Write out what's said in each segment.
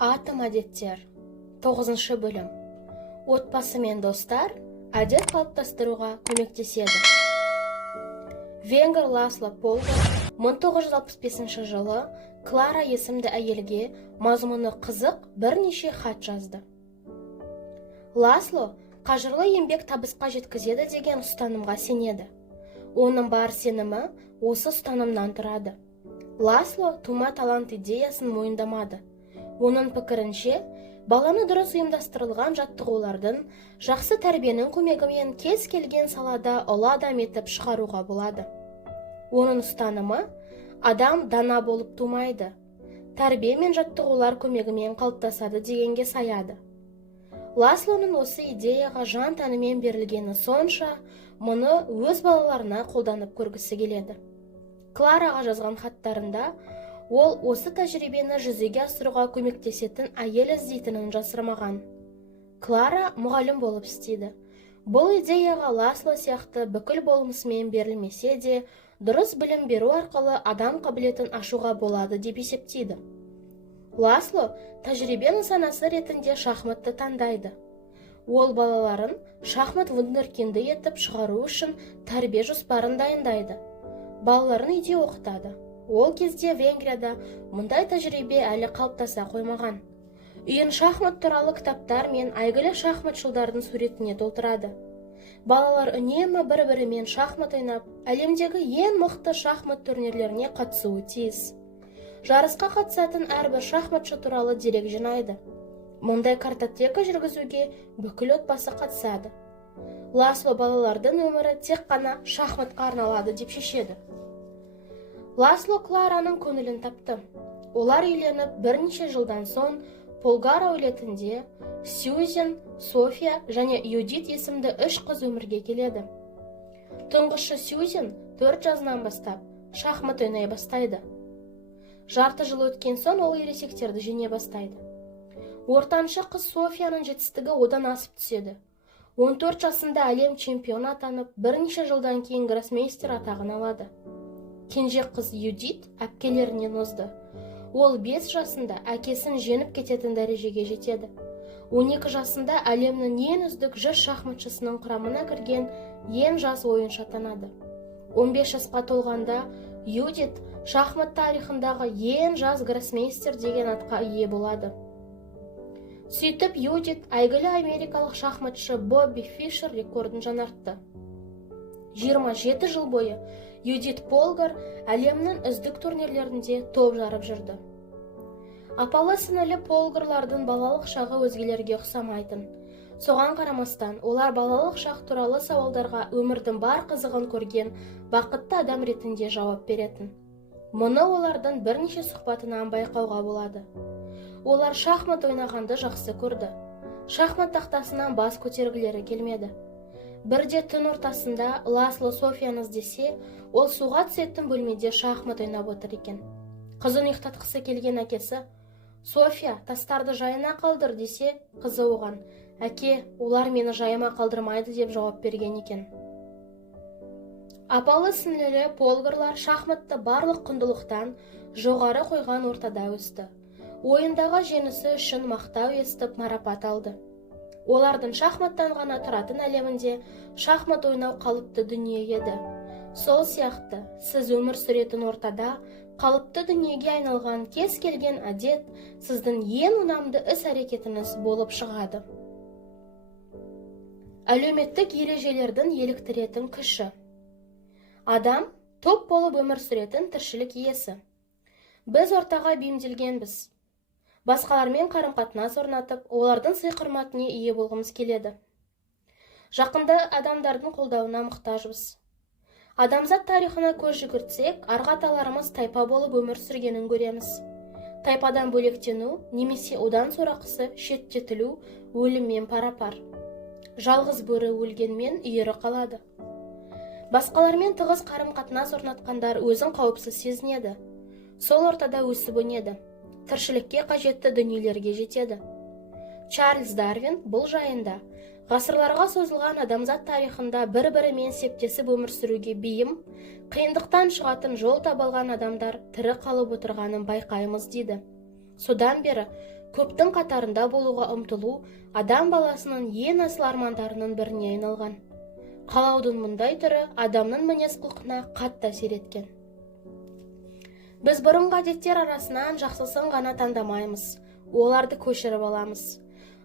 Атом әдеттер. 9 бөлім. Отбасы мен достар әдет қалыптастыруға көмектеседі. Венгер Ласло Полгар 1965 жылы Клара есімді әйелге мазмұны қызық бірнеше хат жазды. Ласло қажырлы еңбек табысқа жеткізеді деген ұстанымға сенеді. Оның бар сенімі осы ұстанымнан тұрады. Ласло тума талант идеясын мойындамады. Оның пікірінше, баланы дұрыс ұйымдастырылған жаттығулардың, жақсы тәрбиенің көмегімен кез келген салада ұлы адам етіп шығаруға болады. Оның ұстанымы, адам дана болып тумайды, тәрбие мен жаттығулар көмегімен қалыптасады дегенге саяды. Ласлоның осы идеяға жан тәнімен берілгені сонша, мұны өз балаларына қолданып көргісі келеді. Клараға жазған хаттарында, ол осы тәжірибені жүзеге асыруға көмектесетін әйел іздейтінін жасырмаған. Клара мұғалім болып істейді. Бұл идеяға Ласло сияқты бүкіл болмысымен берілмесе де, дұрыс білім беру арқылы адам қабілетін ашуға болады деп есептейді. Ласло тәжірибе нысанасы ретінде шахматты таңдайды. Ол балаларын шахмат вундеркинді етіп шығару үшін тәрбие жоспарын дайындайды. Балаларын үйде оқытады. Ол кезде Венгрияда мұндай тәжірибе әлі қалыптаса қоймаған. Үйін шахмат туралы кітаптар мен әйгілі шахматшылдардың суретіне толтырады. Балалар үнемі бір-бірімен шахмат ойнап, әлемдегі ең мықты шахмат турнирлеріне қатысуы тиіс. Жарысқа қатысатын әрбір шахматшы туралы дерек жинайды. Мұндай картотека жүргізуге бүкіл отбасы қатысады. Ласло балалардың өмірі тек қана шахматқа арналады деп шешеді. Ласло Клараның көңілін тапты. Олар үйленіп бірнеше жылдан соң Полгар әулетінде Сьюзен, София және Юдит есімді 3 қыз өмірге келеді. Тұңғышы Сьюзен 4 жасынан бастап шахмат ойнай бастайды. Жарты жыл өткен соң ол ересектерді жеңе бастайды. Ортаншы қыз Софияның жетістігі одан асып түседі. 14 жасында әлем чемпионы атанып, бірнеше жылдан кейін гроссмейстер атағын алады. Кенже қыз Юдит әпкелерінен озды. Ол 5 жасында әкесін жеңіп кететін дәрежеге жетеді. 12 жасында әлемнің ең үздік 100 шахматшысының құрамына кірген ең жас ойыншы атанады. 15 жасқа толғанда Юдит шахмат тарихындағы ең жас гроссмейстер деген атқа ие болады. Сөйтіп Юдит әйгілі америкалық шахматшы Бобби Фишер рекордын жаңартты. 27 жыл бойы Юдит Полгар әлемнің үздік турнирлерінде топ жарып жүрді. Апалы сіңілі Полгарлардың балалық шағы өзгелерге ұқсамайтын. Соған қарамастан, олар балалық шақ туралы сауалдарға өмірдің бар қызығын көрген бақытты адам ретінде жауап беретін. Мұны олардың бірнеше сұхбатынан байқауға болады. Олар шахмат ойнағанды жақсы көрді. Шахмат тақтасынан бас көтергілері келмеді. Бірде түн ортасында Ласло Софияны іздесе, ол суға түсетін бөлмеде шахмат ойнап отыр екен. Қызын ұйықтатқысы келген әкесі, «София, тастарды жайына қалдыр» десе, қызы оған, «Әке, олар мені жайыма қалдырмайды» деп жауап берген екен. Апалы сіңлілі Полгарлар шахматты барлық құндылықтан жоғары қойған ортада өсті. Ойындағы жеңісі үшін мақтау естіп марапат алды. Олардың шахматтан ғана тұратын әлемінде шахмат ойнау қалыпты дүние еді. Сол сияқты, сіз өмір сүретін ортада қалыпты дүниеге айналған кез келген әдет сіздің ең ұнамды іс-әрекетіңіз болып шығады. Әлеуметтік ережелердің еліктіретін күші. Адам топ болып өмір сүретін тіршілік иесі. Біз ортаға бейімделгенбіз. Басқалармен қарым-қатынас орнатып, олардың сый-құрметіне ие болғымыз келеді. Жақында адамдардың қолдауына мұқтажбыз. Адамзат тарихына көз жүгіртсек, арғы-аталарымыз тайпа болып өмір сүргенін көреміз. Тайпадан бөлектену, немесе одан сорақысы шеттетілу өліммен пара-пар. Жалғыз бөрі өлгенмен үйірі қалады. Басқалармен тығыз қарым-қатынас орнатқандар өзін қауіпсіз сезінеді. Сол ортада өсіп өнеді. Тіршілікке қажетті дүниелерге жетеді. Чарльз Дарвин бұл жайында ғасырларға созылған адамзат тарихында бір-бірімен септесіп өмір сүруге бейім, қиындықтан шығатын жол табалған адамдар тірі қалып отырғанын байқаймыз дейді. Содан бері көптің қатарында болуға ұмтылу адам баласының ең асыл армандарының біріне айналған. Қалаудың мұндай түрі адамның мінез-құлқына қатты әсер еткен. Біз бұрынғы әдеттер арасынан жақсысын ғана таңдамаймыз, оларды көшіріп аламыз.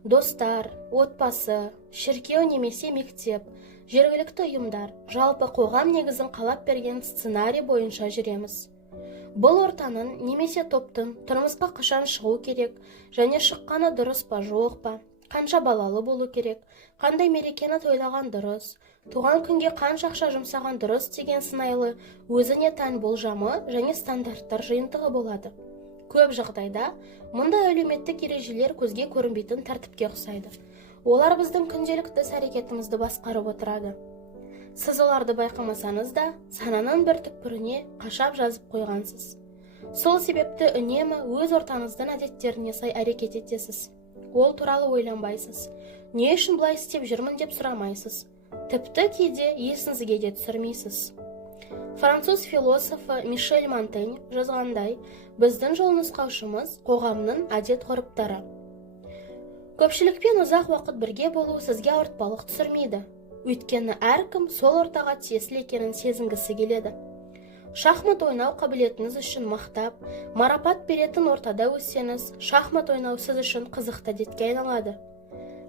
Достар, отбасы, шіркеу немесе мектеп, жергілікті ұйымдар, жалпы қоғам негізін қалап берген сценарий бойынша жүреміз. Бұл ортаның немесе топтың тұрмысқа қашан шығу керек, және шыққаны дұрыс па жоқ па, қанша балалы болу керек, қандай мерекені тойлаған дұрыс, туған күнге қанша ақша жұмсаған дұрыс деген сынайлы өзіне тән болжамы және стандарттар жиынтығы болады. Көп жағдайда мұндай әлеуметтік ережелер көзге көрінбейтін тәртіпке ұқсайды. Олар біздің күнделікті іс-әрекетімізді басқарып отырады. Сіз оларды байқамасаңыз да, сананың бір түкпіріне қашап жазып қойғансыз. Сол себепті үнемі өз ортаңыздың әдеттеріне сай әрекет етесіз. Ол туралы ойланбайсыз. Не үшін бұлай істеп жүрмін деп сұрамайсыз. Тіпті кейде есіңізге де түсірмейсіз. Француз философы Мишель Монтень жазғандай, біздің жол нұсқаушымыз қоғамның әдет-ғұрыптары. Көпшілікпен ұзақ уақыт бірге болу сізге ауыртпалық түсірмейді. Өйткені әркім сол ортаға тиесілі екенін сезінгісі келеді. Шахмат ойнау қабілетіңіз үшін мақтап, марапат беретін ортада өссеңіз, шахмат ойнау сіз үшін қызықты әдетке айналады.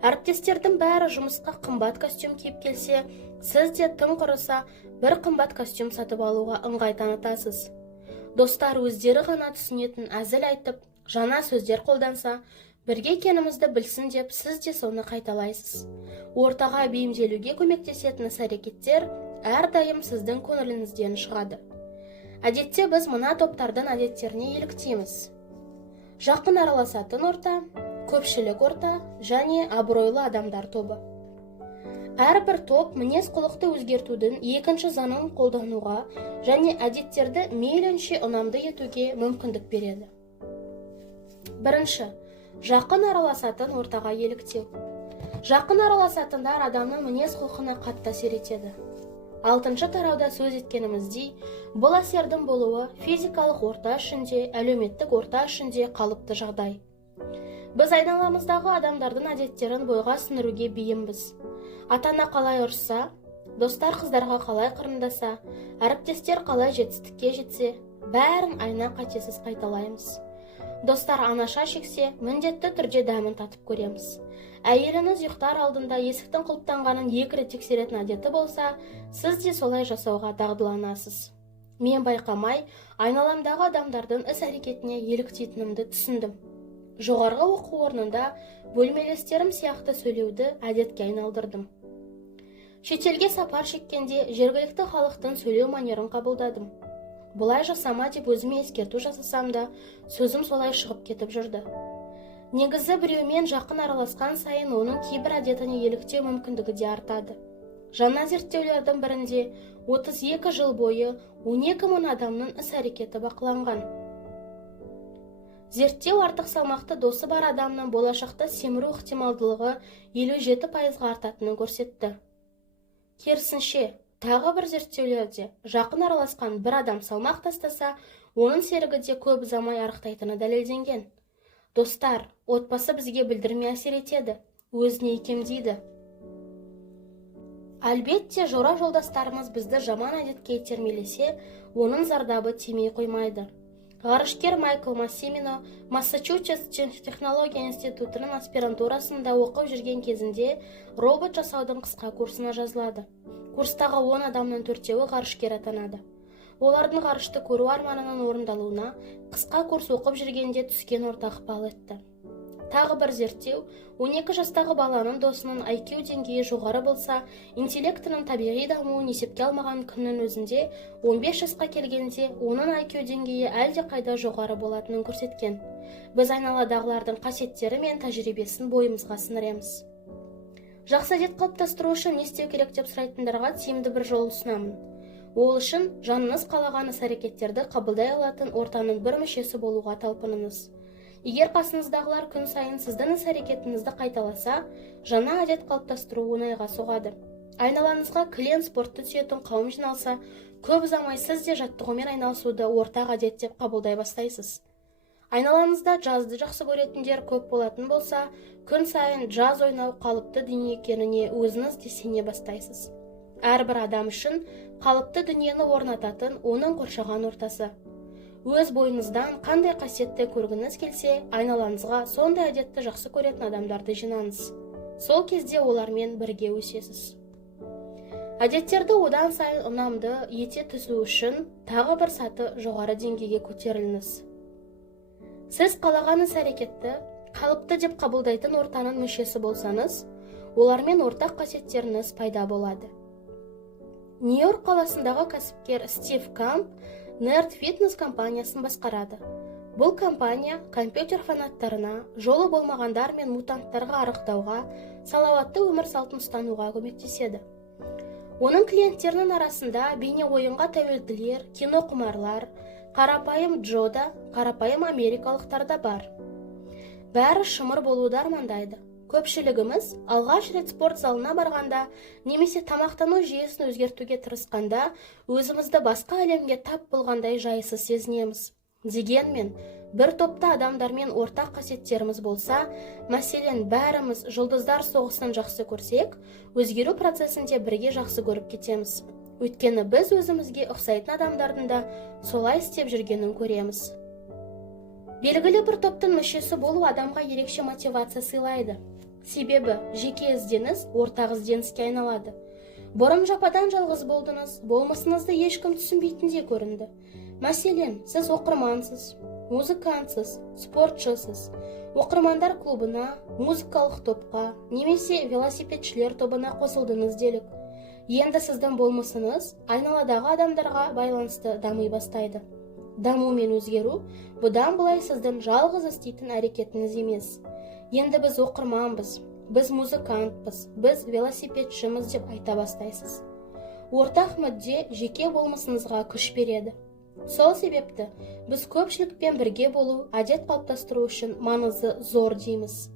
Әріптестердің бәрі жұмысқа қымбат костюм киіп келсе, сіз де тым құрыса бір қымбат костюм сатып алуға ыңғай танытасыз. Достар өздері ғана түсінетін әзіл айтып, жаңа сөздер қолданса, бірге екенімізді білсін деп сіз де соны қайталайсыз. Ортаға бейімделуге көмектесетін іс-әрекеттер әрдайым сіздің көңіліңізден шығады. Әдетте біз мына топтардың әдеттеріне еліктейміз. Жақын араласатын орта, көпшілік орта және абыройлы адамдар тобы. Әрбір топ мінез-құлықты өзгертудің екінші заңын қолдануға және әдеттерді мейлінше ұнамды етуге мүмкіндік береді. Бірінші, жақын араласатын ортаға еліктеу. Жақын араласатындар адамның мінез-құлқына қатты әсер етеді. 6-шы тарауда сөз еткеніміздей, бұл әсердің болуы физикалық орта ішінде, әлеуметтік орта ішінде қалыпты жағдай. Біз айналамыздағы адамдардың әдеттерін бойға сіңіруге бейімбіз. Ата-ана қалай ұрса, достар қыздарға қалай қырындаса, әріптестер қалай жетістікке жетсе, бәрін айна қатесіз қайталаймыз. Достар анаша шексе, міндетті түрде дәмін татып көреміз. Әйеліңіз ұйықтар алдында есіктің құлыптанғанын 2 рет тексеретін әдеті болса, сіз де солай жасауға дағдыланасыз. Мен байқамай, айналамдағы адамдардың іс-әрекетіне еліктейтінімді түсіндім. Жоғарғы оқу орнында бөлмелестерім сияқты сөйлеуді әдетке айналдырдым. Шетелге сапар шеккенде жергілікті халықтың сөйлеу манерін қабылдадым. Бұлай жасама деп өзіме ескерту жасасам да, сөзім солай шығып кетіп жүрді. Негізі біреумен жақын араласқан сайын оның кейбір әдетіне еліктеу мүмкіндігі де артады. Жаңа зерттеулердің бірінде 32 жыл бойы 12 мың адамның іс-әрекеті бақыланған. Зерттеу артық салмақты досы бар адамның болашақта семіру ықтималдылығы 57%-ға артатынын көрсетті. Керісінше, тағы бір зерттеулерде жақын араласқан бір адам салмақ тастаса, оның серігі де көп ұзамай арықтайтыны дәлелденген. Достар, отбасы бізге білдірмей әсер етеді, өзіне икемдейді. Әлбетте, жора жолдастарымыз бізді жаман әдетке итермелесе, оның зардабы тимей қоймайды. Ғарышкер Майкл Массимино Массачусетс технология институтының аспирантурасында оқып жүрген кезінде робот жасаудың қысқа курсына жазылады. Курстағы 10 адамның 4-еуі ғарышкер атанады. Олардың ғарышты көру арманының орындалуына қысқа курс оқып жүргенде түскен орта ықпал етті. Тағы бір зерттеу, 12 жастағы баланың досының IQ деңгейі жоғары болса, интеллектінің табиғи дамуын есепке алмаған күннің өзінде 15 жасқа келгенде оның IQ деңгейі әлде қайда жоғары болатынын көрсеткен. Біз айналадағылардың қасиеттері мен тәжірибесін бойымызға сіңіреміз. Жақсы әдет қалыптастыру үшін не істеу керек деп сұрайтындарға тиімді бір жол ұсынамын. Ол үшін жаныңыз қалаған іс-әрекеттерді қабылдай алатын ортаның бір мүшесі болуға талпыныңыз. Егер қасыңыздағылар күн сайын сіздің іс-әрекетіңізді қайталаса, жаңа әдет қалыптастыру оңайға соғады. Айналаңызға клиент спортты сүйетін қауым жиналса, көп ұзамай сіз де жаттығумен айналысуды ортақ әдет деп қабылдай бастайсыз. Айналаңызда жазды жақсы көретіндер көп болатын болса, күн сайын жаз ойнау қалыпты дүние екеніне өзіңіз де сене бастайсыз. Әрбір адам үшін қалыпты дүниені орнататын оның қоршаған ортасы. Өз бойыңыздан қандай қасиетті көргіңіз келсе, айналаңызға сондай әдетті жақсы көретін адамдарды жинаңыз. Сол кезде олармен бірге өсесіз. Әдеттерді одан сайын ұнамды ете түсу үшін тағы бір саты жоғары деңгейге көтеріліңіз. Сіз қалаған іс-әрекетті қалыпты деп қабылдайтын ортаның мүшесі болсаңыз, олармен ортақ қасиеттеріңіз пайда болады. Нью-Йорк қаласындағы кәсіпкер Стив Камп Nerd Fitness компаниясын басқарады. Бұл компания компьютер фанаттарына, жолы болмағандар мен мутанттарға арықтауға, салауатты өмір салтын ұстануға көмектеседі. Оның клиенттерінің арасында бейне ойынға тәуелділер, киноқұмарлар, қарапайым Джода, қарапайым америкалықтар да бар. Бәрі шымыр болуды армандайды. Көпшілігіміз алғаш рет спорт залына барғанда немесе тамақтану жүйесін өзгертуге тырысқанда өзімізді басқа әлемге тап болғандай жайсыз сезінеміз. Дегенмен, бір топта адамдармен ортақ қасиеттеріміз болса, мәселен бәріміз жұлдыздар соғысын жақсы көрсек, өзгеру процесінде бірге жақсы көріп кетеміз. Өйткені біз өзімізге ұқсайтын адамдардың да солай істеп жүргенін көреміз. Белгілі бір топтың мүшесі болу адамға ерекше мотивация сыйлайды. Себебі жеке ізденіс ортақ ізденіске айналады. Бұрын жападан жалғыз болдыңыз, болмысыңызды ешкім түсінбейтіндей көрінді. Мәселен, сіз оқырмансыз, музыкантсыз, спортшысыз, оқырмандар клубына, музыкалық топқа, немесе велосипедшілер тобына қосылдыңыз делік. Енді сіздің болмысыңыз айналадағы адамдарға байланысты дами бастайды. Даму мен өзгеру бұдан былай сіздің жалғыз істейтін әрекетіңіз емес. Енді біз оқырманбыз, біз музыкантпыз, біз велосипедшіміз деп айта бастайсыз. Ортақ мүдде жеке болмысыңызға күш береді. Сол себепті біз көпшілікпен бірге болу, әдет қалыптастыру үшін маңызы зор дейміз.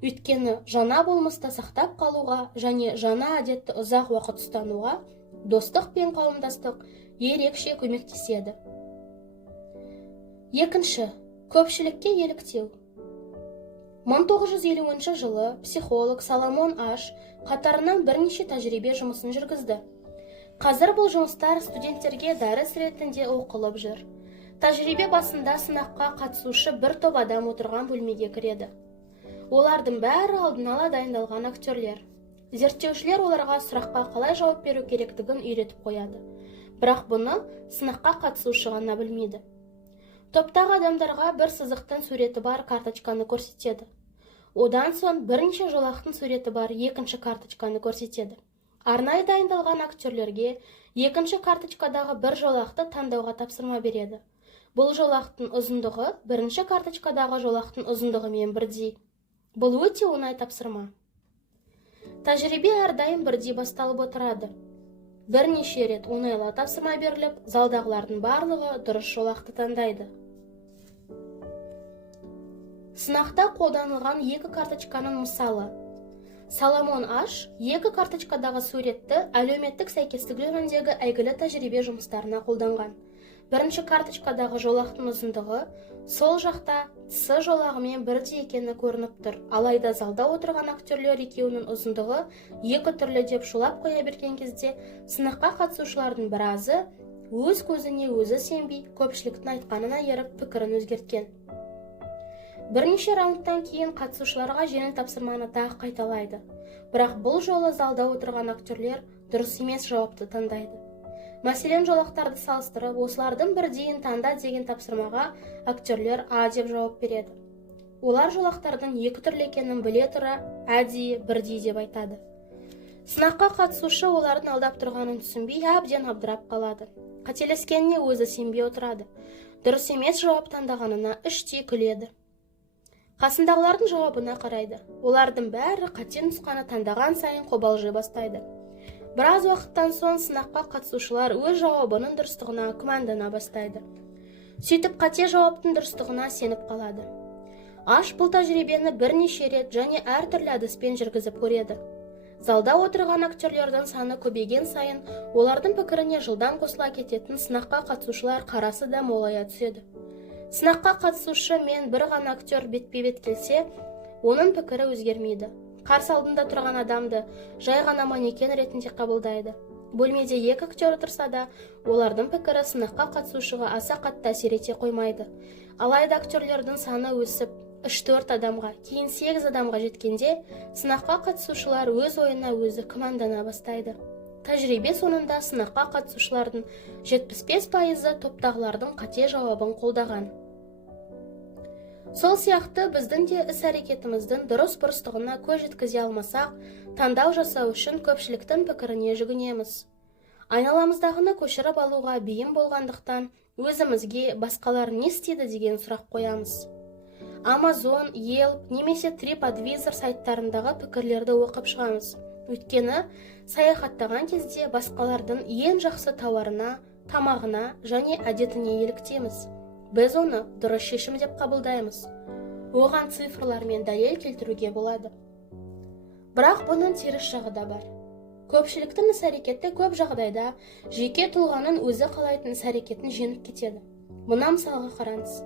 Өйткені жаңа болмысты сақтап қалуға және жаңа әдетті ұзақ уақыт ұстануға достық пен қауымдастық ерекше көмектеседі. Екінші, көпшілікке еліктеу. 1950 жылы психолог Соломон Аш қатарынан бірнеше тәжірибе жұмысын жүргізді. Қазір бұл жұмыстар студенттерге дәріс ретінде оқылып жүр. Тәжірибе басында сынаққа қатысушы бір топ адам отырған бөлмеге кіреді. Олардың бәрі алдын ала дайындалған актерлер. Зерттеушілер оларға сұраққа қалай жауап беру керектігін үйретіп қояды. Бірақ бұны сынаққа қатысушы ғана білмейді. Топтағы адамдарға бір сызықтың суреті бар карточканы көрсетеді. Одан соң бірнеше жолақтың суреті бар екінші карточканы көрсетеді. Арнайы дайындалған актерлерге екінші карточкадағы бір жолақты таңдауға тапсырма береді. Бұл жолақтың ұзындығы бірінші карточкадағы жолақтың ұзындығымен бірдей. Бұл өте оңай тапсырма. Тәжірибе әрдайым бірдей басталып отырады. Бірнеше рет оңайлы тапсырма беріліп, залдағылардың барлығы дұрыс жолақты таңдайды. Сынақта қолданылған екі карточканың мысалы. Соломон Аш екі карточкадағы суретті әлеуметтік сәйкестік жөніндегі әйгілі тәжірибе жұмыстарына қолданған. Бірінші карточкадағы жолақтың ұзындығы сол жақта С жолағымен бірдей екені көрініп тұр. Алайда залда отырған актерлер екеуінің ұзындығы екі түрлі деп шулап қоя берген кезде сынаққа қатысушылардың біразы өз көзіне өзі сенбей, көпшіліктің айтқанына еріп пікірін өзгерткен. Бірнеше раундтан кейін қатысушыларға жеңіл тапсырманы тағы қайталайды. Бірақ бұл жолы залда отырған актерлер дұрыс емес жауапты таңдайды. Мәселен, жолақтарды салыстырып, осылардың бірдейін таңда деген тапсырмаға актерлер А деп жауап береді. Олар жолақтардың екі түрлі екенін біле тұра әдейі бірдей деп айтады. Сынаққа қатысушы олардың алдап тұрғанын түсінбей, әбден абдырап қалады. Қателескеніне өзі сенбей отырады. Дұрыс емес жауап таңдағанына іштей күледі. Қасындағылардың жауабына қарайды. Олардың бәрі қате нұсқаны таңдаған сайын қобалжи бастайды. Біраз уақыттан соң сынаққа қатысушылар өз жауабының дұрыстығына күмәндана бастайды. Сөйтіп қате жауаптың дұрыстығына сеніп қалады. Аш бұл тәжірибені бірнеше рет және әртүрлі әдіспен жүргізіп көреді. Залда отырған актерлердің саны көбейген сайын, олардың пікіріне жылдан қосыла кететін сынаққа қатысушылар қарасы да молая түседі. Сынаққа қатысушы мен бір ғана актер бетпе-бет келсе, оның пікірі өзгермейді. Қарсы алдында тұрған адамды жай ғана манекен ретінде қабылдайды. Бөлмеде екі актер отырса да, олардың пікірі сынаққа қатысушыға аса қатты әсер ете қоймайды. Алайда актерлердің саны өсіп, 3-4 адамға, кейін 8 адамға жеткенде, сынаққа қатысушылар өз ойына өзі күмәндана бастайды. Тәжірибе соңында сынаққа қатысушылардың 75%-і топтағылардың қате жауабын қолдаған. Сол сияқты біздің де іс-әрекетіміздің дұрыс-бұрыстығына көз жеткізе алмасақ, таңдау жасау үшін көпшіліктің пікіріне жүгінеміз. Айналамыздағыны көшіріп алуға бейім болғандықтан, өзімізге басқалар не істейді деген сұрақ қоямыз. Amazon, Yelp немесе TripAdvisor сайттарындағы пікірлерді оқып шығамыз. Өйткені саяхаттаған кезде басқалардың ең жақсы тауарына, тамағына және әдетіне еліктеміз. Біз оны дұрыс шешім деп қабылдаймыз. Оған цифрлар мен дәлел келтіруге болады. Бірақ бұның теріс жағы да бар. Көпшіліктің іс-әрекеті көп жағдайда жеке тұлғаның өзі қалайтын іс-әрекетін жеңіп кетеді. Мына мысалға қараңыз.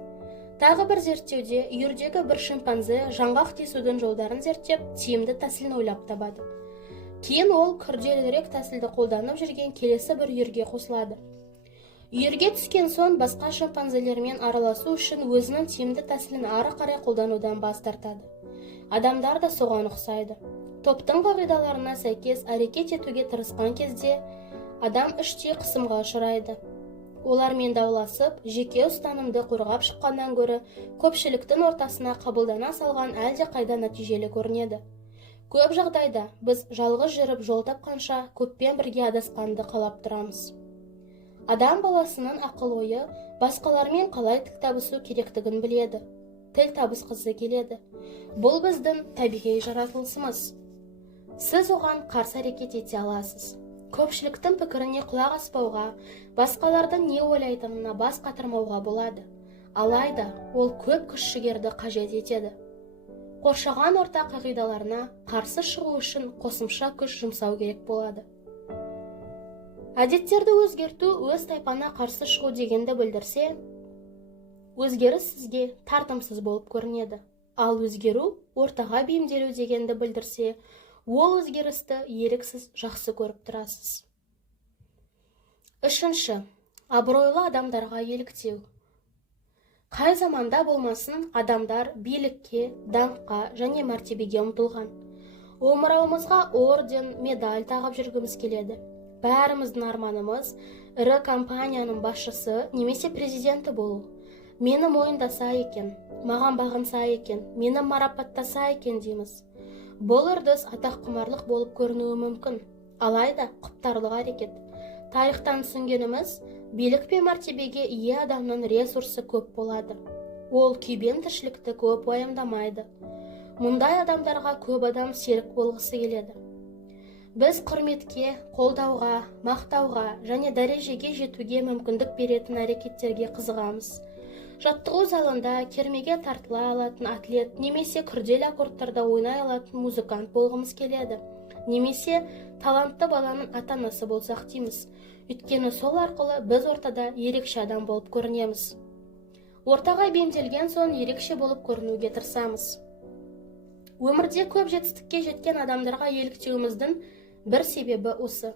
Тағы бір зерттеуде үйірдегі бір шимпанзе жаңғақ тесудің жолдарын зерттеп, тиімді тәсілін ойлап табады. Кейін ол күрделірек тәсілді қолданып жүрген келесі бір үйірге қосылады. Үйірге түскен соң басқа шимпанзелермен араласу үшін өзінің тиімді тәсілін ары қарай қолданудан бас тартады. Адамдар да соған ұқсайды. Топтың қағидаларына сәйкес әрекет етуге тырысқан кезде адам іштей қысымға ұшырайды. Олармен дауласып, жеке ұстанымды қорғап шыққаннан гөрі көпшіліктің ортасына қабылдана салған әлде қайда нәтижелі көрінеді. Көп жағдайда біз жалғыз жүріп жол тапқанша көппен бірге адасқанды қалап тұрамыз. Адам баласының ақыл-ойы басқалармен қалай тіл табысу керектігін біледі. Тіл табысқысы келеді. Бұл біздің табиғи жаратылысымыз. Сіз оған қарсы әрекет ете аласыз. Көпшіліктің пікіріне құлақ аспауға, басқалардың не ойлайтынына бас қатырмауға болады. Алайда, ол көп күш-жігерді қажет етеді. Қоршаған орта қағидаларына қарсы шығу үшін қосымша күш жұмсау керек болады. Әдеттерді өзгерту өз тайпана қарсы шығу дегенді білдірсе, өзгеріс сізге тартымсыз болып көрінеді. Ал өзгеру ортаға бейімделу дегенді білдірсе, ол өзгерісті еріксіз жақсы көріп тұрасыз. Үшінші, абыройлы адамдарға еліктеу. Қай заманда болмасын, адамдар билікке, даңққа және мәртебеге ұмтылған. Омырауымызға орден, медаль тағып жүргіміз келеді. Бәріміздің арманымыз ірі компанияның басшысы немесе президенті болу. Мені мойындаса екен, маған бағынса екен, мені марапаттаса екен дейміз. Бұл үрдіс атаққұмарлық болып көрінуі мүмкін. Алайда құптарлық әрекет. Тарихтан түсінгеніміз, билік пен мәртебеге ие адамның ресурсы көп болады. Ол күйбең тіршілікті көп уайымдамайды. Мұндай адамдарға көп адам серік болғысы келеді. Біз құрметке, қолдауға, мақтауға және дәрежеге жетуге мүмкіндік беретін әрекеттерге қызығамыз. Жаттығу залында кермеге тартыла алатын атлет немесе күрделі аккордтарда ойнай алатын музыкант болғымыз келеді. Немесе талантты баланың ата-анасы болсақ дейміз. Өйткені сол арқылы біз ортада ерекше адам болып көрінеміз. Ортаға бейімделген соң ерекше болып көрінуге тырысамыз. Өмірде көп жетістікке жеткен адамдарға еліктеуіміздің бір себебі осы.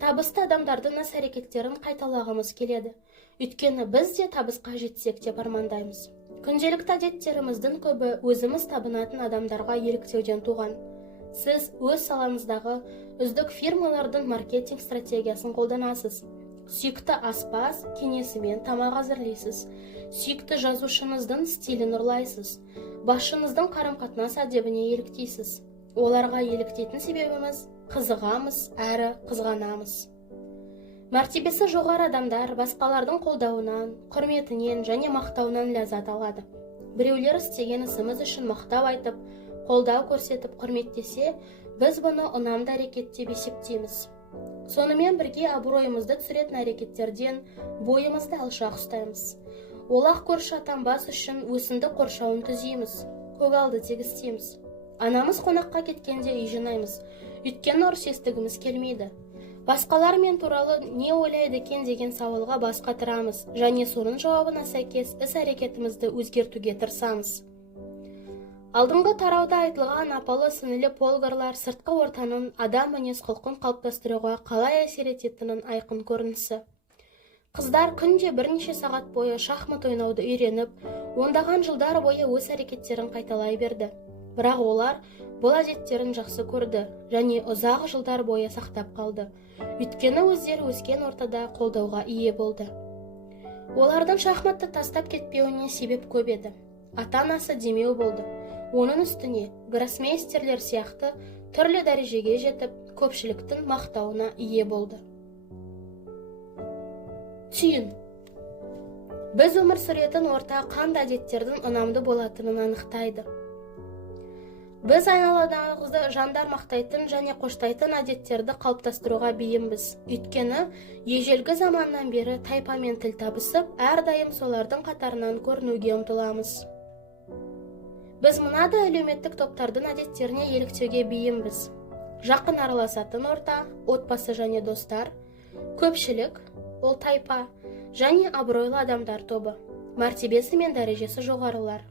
Табысты адамдардың іс-әрекеттерін қайталағымыз келеді. Өйткені біз де табысқа жетсек деп армандаймыз. Күнделікті әдеттеріміздің көбі өзіміз табынатын адамдарға еліктеуден туған. Сіз өз салаңыздағы үздік фирмалардың маркетинг стратегиясын қолданасыз. Сүйікті аспаз кеңесімен тамақ әзірлейсіз. Сүйікті жазушыңыздың стилін ұрлайсыз. Басшыңыздың қарым-қатынас әдебіне еліктейсіз. Оларға еліктейтін себебіміз қызығамыз әрі қызғанамыз. Мәртебесі жоғары адамдар басқалардың қолдауынан, құрметінен және мақтауынан ләззат алады. Біреулер істеген ісіміз үшін мақтау айтып, қолдау көрсетіп құрметтесе, біз бұны ұнамды әрекет деп есептейміз. Сонымен бірге абыройымызды түсіретін әрекеттерден бойымызды алшақ ұстаймыз. Олақ көрші атанбас үшін өсімдік қоршауын түзейміз, көгалды тегістейміз. Анамыз қонаққа кеткенде үй жинаймыз, өйткені ұрыс естігіміз келмейді. Басқалар мен туралы не ойлайды екен деген сауалға бас қатырамыз, және соның жауабына сәйкес іс-әрекетімізді өзгертуге тырысамыз. Алдыңғы тарауда айтылған апалы-сіңілі полгарлар сыртқы ортаның адам мінез-құлқын қалыптастыруға қалай әсер ететінін айқын көрінісі. Қыздар күнде бірнеше сағат бойы шахмат ойнауды үйреніп, ондаған жылдар бойы өз әрекеттерін қайталай берді. Бірақ олар бұл әдеттерін жақсы көрді және ұзақ жылдар бойы сақтап қалды. Өйткені өздері өскен ортада қолдауға ие болды. Олардың шахматты тастап кетпеуіне себеп көп еді. Ата-анасы демеу болды. Оның үстіне гроссмейстерлер сияқты түрлі дәрежеге жетіп, көпшіліктің мақтауына ие болды. Түйін. Біз өмір сүретін орта қандай әдеттердің ұнамды болатынын анықтайды. Біз айналадағымызды жандар мақтайтын және қоштайтын әдеттерді қалыптастыруға бейімбіз. Өйткені ежелгі заманнан бері тайпамен тіл табысып, әрдайым солардың қатарынан көрінуге ұмтыламыз. Біз мынадай әлеуметтік топтардың әдеттеріне еліктеуге бейімбіз. Жақын араласатын орта, отбасы және достар, көпшілік, ол тайпа, және абыройлы адамдар тобы, мәртебесі мен дәрежесі жоғарылар.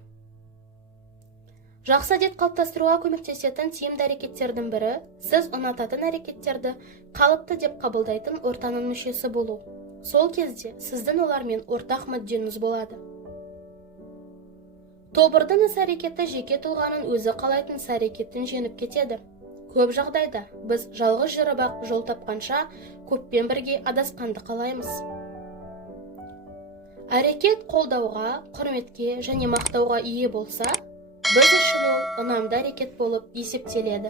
Жақсы әдет қалыптастыруға көмектесетін тиімді әрекеттердің бірі, сіз ұнататын әрекеттерді қалыпты деп қабылдайтын ортаның мүшесі болу. Сол кезде сіздің олармен ортақ мүддеңіз болады. Тобырдың іс-әрекеті жеке тұлғаның өзі қалайтын іс-әрекетін жеңіп кетеді. Көп жағдайда біз жалғыз жүріп ақ жол тапқанша көппен бірге адасқанды қалаймыз. Әрекет қолдауға, құрметке және мақтауға ие болса, біз үшін ол ұнамды әрекет болып есептеледі.